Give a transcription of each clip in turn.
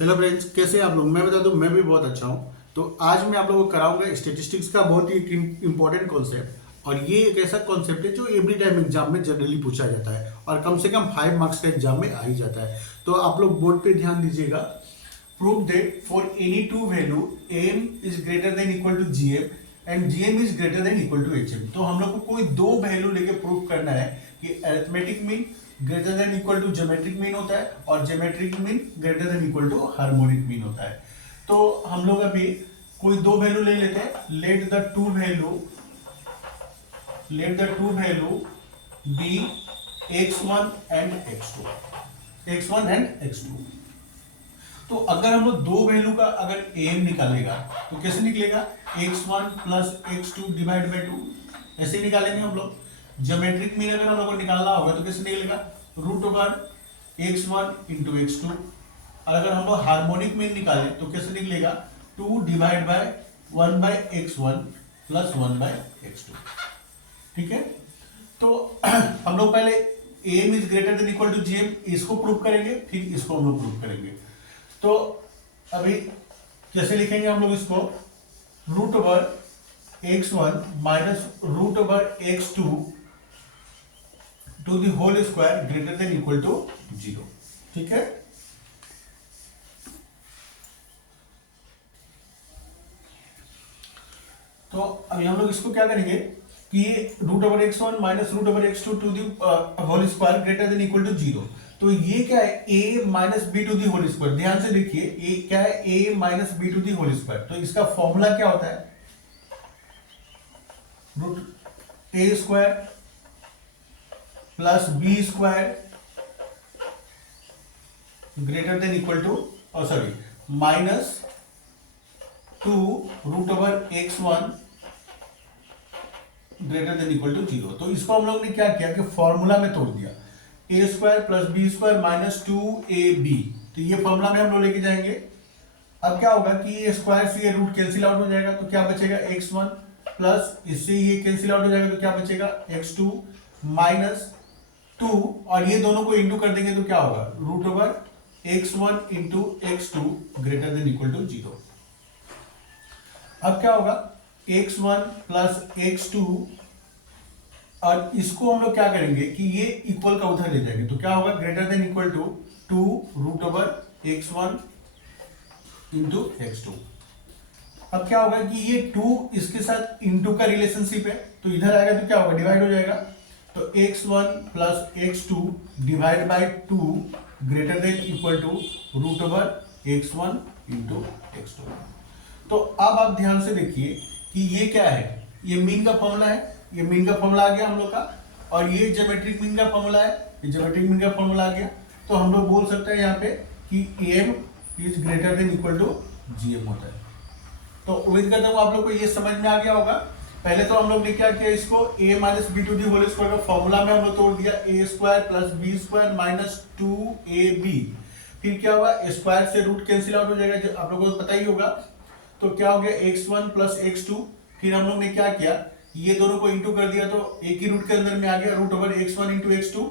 Hello friends, कैसे हैं आप लोग। मैं बता दूं, मैं भी बहुत अच्छा हूं। तो आज मैं आप लोगों को कराऊंगा स्टेटिस्टिक्स का बहुत ही इंपॉर्टेंट कॉन्सेप्ट। और ये एक ऐसा कॉन्सेप्ट है जो एवरी टाइम एग्जाम में जनरली पूछा जाता है और कम से कम 5 मार्क्स का एग्जाम में आ ही जाता है। तो आप लोग बोर्ड पे ध्यान दीजिएगा। Prove that for any two value M is greater than equal to G M and G M is greater than equal to H M. तो हम लोग को कोई दो वैल्यू लेके प्रूव करना है कि arithmetic mean greater than equal to geometric mean होता है और geometric mean greater than equal to harmonic mean होता है। तो हम लोग अभी कोई दो वैल्यू ले लेते हैं। Let the two value be x1 and x2। तो अगर हम लोग दो वैल्यू का अगर एम निकालेगा तो कैसे निकलेगा, x1 plus x2 divide by 2 ऐसे निकालेंगे हम लोग। ज्योमेट्रिक मीन अगर हम लोग को निकालना होगा तो कैसे निकलेगा, root over x1 into x2। और अगर हम लोग हार्मोनिक मीन निकालें तो कैसे निकलेगा, 2 divide by 1 by x1 plus 1 by x2। ठीक है, तो हम लोग पहले M is greater than equal to GM इसको प्रूव करेंगे, फिर इसको हम लोग प्रूव करेंगे। तो अभी कैसे लिखेंगे हम लोग इसको, root over x1 minus root over x2 to the whole square greater than equal to 0। ठीक है, तो अभी हम लोग इसको क्या करेंगे कि root over x1 minus root over x2 to the whole square greater than equal to 0। तो ये क्या है, a minus B to the whole square. ध्यान से देखिए, a क्या है, a minus B to the whole square. तो इसका फॉर्मूला क्या होता है, root a square plus B square greater than equal to minus 2 root over x1 greater than equal to 0। तो इसको हम लोग ने क्या किया कि फॉर्मूला में तोड़ दिया, a square plus B square minus 2ab। तो ये फॉर्मूला में हम लोग लेके जाएंगे। अब क्या होगा कि ये स्क्वायर से ये रूट कैंसिल आउट हो जाएगा, तो क्या बचेगा x1 प्लस इससे ये कैंसिल आउट हो जाएगा, तो क्या बचेगा x2 माइनस 2 और ये दोनों को इंटू कर देंगे तो क्या होगा, root over x1 into x2 greater than equal to 0। अब क्या होगा, x1 प्लस x2 और इसको हम लोग क्या करेंगे कि ये इक्वल का उधर ले जाएंगे, तो क्या होगा, greater than equal to 2 root over x1 into x2। अब क्या होगा कि ये 2 इसके साथ इंटू का रिलेशनशिप है, तो इधर आएगा तो क्या होगा, डिवाइड हो जाएगा। तो x1 plus x2 divide by 2 greater than equal to root over x1 into x2। तो अब आप ध्यान से देखिए कि ये क्या है, ये मीन का फॉर्मूला है, ये मीन का फॉर्मूला आ गया हम लोग का, और ये ज्योमेट्रिक मीन का फॉर्मूला है, ये ज्योमेट्रिक मीन का फॉर्मूला आ गया। तो हम लोग बोल सकते हैं यहाँ पे कि M is greater than equal to GM होता है। तो उम्मीद करता हूँ आप लोग को ये समझ में आ गया होगा। पहले तो हम लोग ने क्या किया, इसको a minus B to the whole square का फॉर्मूला में हम लोग तोड़ दिया, a square plus B square minus 2ab। फिर क्या होगा, स्क्वायर से रूट कैंसिल आउट हो जाएगा, जो आप लोगों को पता ही होगा। तो क्या हो गया, x1 प्लस x2। फिर हम लोग ने क्या किया, ये दोनों को इंटू कर दिया, तो एक ही रूट के अंदर में आ गया, root over x1 into x2।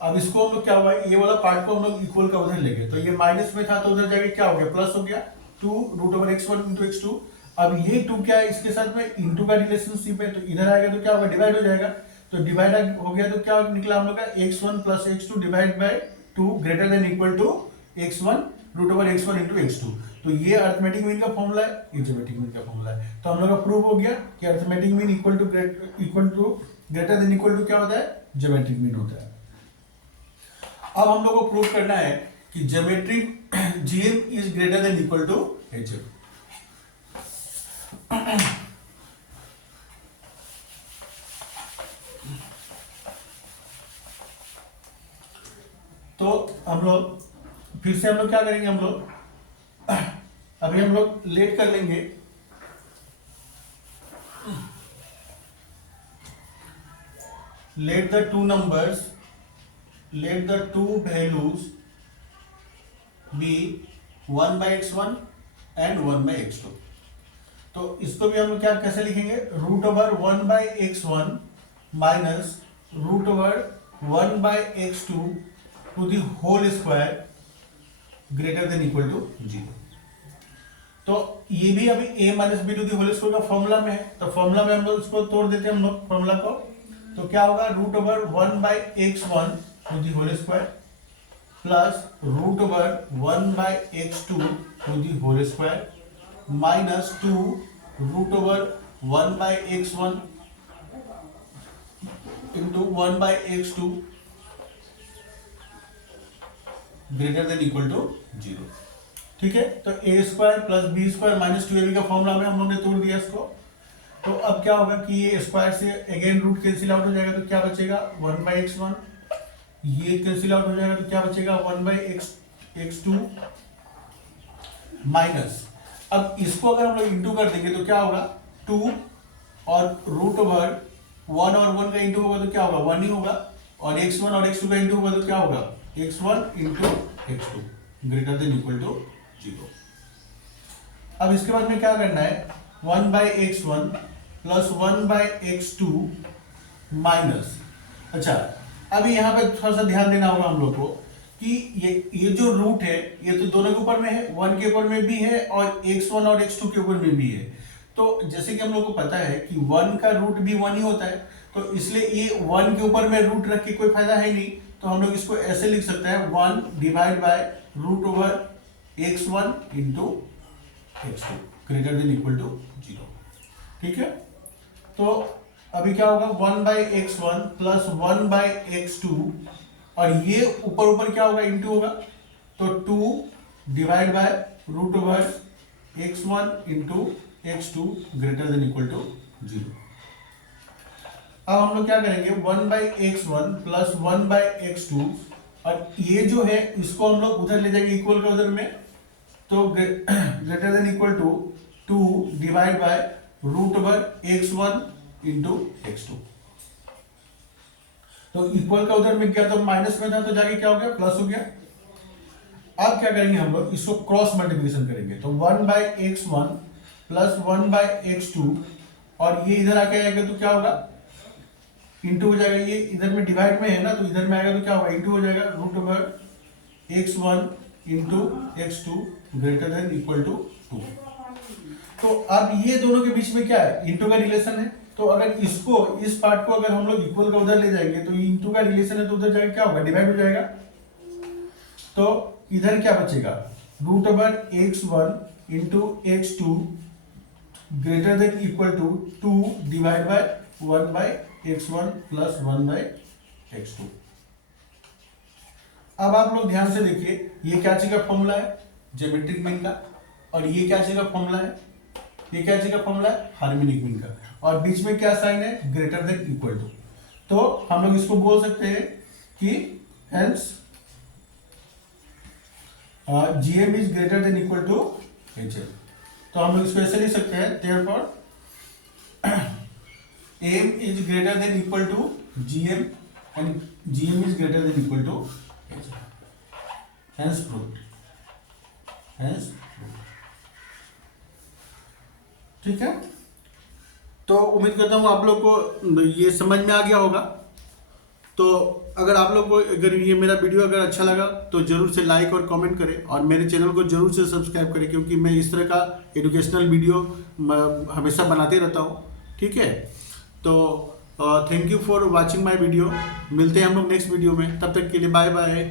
अब इसको हम लोग क्या हुआ, ये वाला पार्ट को हम लोग इक्वल का उधर ले गए, तो ये माइनस में था तो उधर जाके क्या हो गया, प्लस हो गया, 2 root over x1 into x2। अब ये 2 क्या है, इसके साथ में इंटू का रिलेशनशिप है, तो इधर आएगा तो क्या होगा, डिवाइड हो जाएगा। तो डिवाइड हो गया तो क्या निकला हम लोग का, x1 plus x2 divide by 2 greater than equal to x1 root over x1 into x2। तो ये अरिथमेटिक मीन का फॉर्मूला है, ये ज्योमेट्रिक मीन का फॉर्मूला है। तो हम लोग का प्रूव हो गया कि arithmetic mean equal to greater than equal to क्या होता है, ज्योमेट्रिक मीन होता है। अब हम लोग को प्रूव करना है कि geometric GM is greater than equal to HM. तो हम लोग फिर से हम लोग क्या करेंगे, हम लोग अभी हम लोग लेट कर लेंगे, let the two values be 1 by x1 and 1 by x2। तो इसको भी हम लोग क्या कैसे लिखेंगे, root over 1 by x1 minus root over 1 by x2 to the whole square greater than equal to 0। तो ये भी अभी a minus B to the whole square का फॉर्मूला में है, तो फॉर्मूला में हम लोग इसको तोड़ देते हैं हम लोग फॉर्मूला को। तो क्या होगा, root over 1/x1 to the whole square plus root over 1/x2 to the whole square minus 2 root over 1/x1 into 1/x2 greater than equal to 0। ठीक है, तो a square plus B square minus 2ab का formula में हम लोग ने तोड़ दिया इसको। तो अब क्या होगा कि ये स्क्वायर से अगेन रूट कैंसिल आउट हो जाएगा, तो क्या बचेगा 1/x1, ये कैंसिल आउट हो जाएगा तो क्या बचेगा 1/x2 माइनस, अब इसको अगर हम लोग इंटू कर देंगे तो क्या होगा 2 और रूट ओवर 1 और 1 का इंटू होगा तो क्या होगा 1 ही होगा, और x1 और x2 का इंटू होगा तो क्या होगा x1 into x2 greater than equal to 0। अब इसके बाद में क्या करना है 1/x1 प्लस 1/x2 माइनस, अच्छा अभी यहाँ पे थोड़ा सा ध्यान देना होगा हम लोग को कि ये जो रूट है ये तो दोनों के ऊपर में है, 1 के ऊपर में भी है और x1 और x2 के ऊपर में भी है। तो जैसे कि हम लोग को पता है कि 1 का रूट भी 1 ही होता है, तो इसलिए ये 1 के ऊपर में रूट रख के कोई फायदा है नहीं, तो हम लोग इसको ऐसे लिख सकते हैं 1 divide by root over x1 into x2 greater than equal to 0। ठीक है, तो अभी क्या होगा 1/x1 प्लस 1/x2 और ये ऊपर ऊपर क्या होगा इंटू होगा, तो 2 divide by root over x1 into x2 greater than equal to 0। अब हम लोग क्या करेंगे 1/x1 प्लस 1/x2 और ये जो है इसको हम लोग उधर ले जाएंगे इक्वल का उधर में, तो greater than equal to 2 divide by root over x1 into x2। तो इक्वल का उधर में क्या तो माइनस में था तो जाके क्या हो गया प्लस हो गया। अब क्या करेंगे हम लोग इसको क्रॉस मल्टीप्लिकेशन करेंगे, तो 1/x1 प्लस 1/x2 और ये इधर आके आएगा तो क्या होगा इंटू हो जाएगा, ये इधर में डिवाइड में है ना तो इधर में आएगा तो क्या होगा इंटू हो जाएगा root over x1 into x2 greater than equal to 2। तो अब ये दोनों के बीच में क्या है इंटू का रिलेशन है, तो अगर इसको इस पार्ट को अगर हम लोग इक्वल का उधर ले जाएंगे तो इंटू का रिलेशन है तो उधर जाएगा क्या होगा डिवाइड हो जाएगा, तो इधर क्या बचेगा root over x1 into x2 greater than equal to 2 divide by 1/x1 plus 1/x2। अब आप लोग ध्यान से देखिए ये क्या चीज का फॉर्मूला है ज्योमेट्रिक मीन का, और ये क्या चीज का फॉर्मूला है, ये क्या चीज का फॉर्मूला है हार्मोनिक मीन का, और बीच में क्या साइन है ग्रेटर देन इक्वल टू। तो हम लोग इसको बोल सकते हैं कि hence GM is greater than equal to HL। तो हम लोग इसको ऐसे लिख सकते हैं therefore AM is greater than equal to GM and GM is greater than equal to HL. Hence proved. Hence proved. ठीक है, तो उम्मीद करता हूँ आप लोग को ये समझ में आ गया होगा। तो अगर आप लोग को अगर ये मेरा वीडियो अगर अच्छा लगा तो जरूर से लाइक और कमेंट करें और मेरे चैनल को जरूर से सब्सक्राइब करें, क्योंकि मैं इस तरह का एजुकेशनल वीडियो हमेशा बनाते रहता हूँ। ठीक है, तो thank you for watching my video. मिलते हैं हम लोग नेक्स्ट वीडियो में, तब तक के लिए बाय बाय।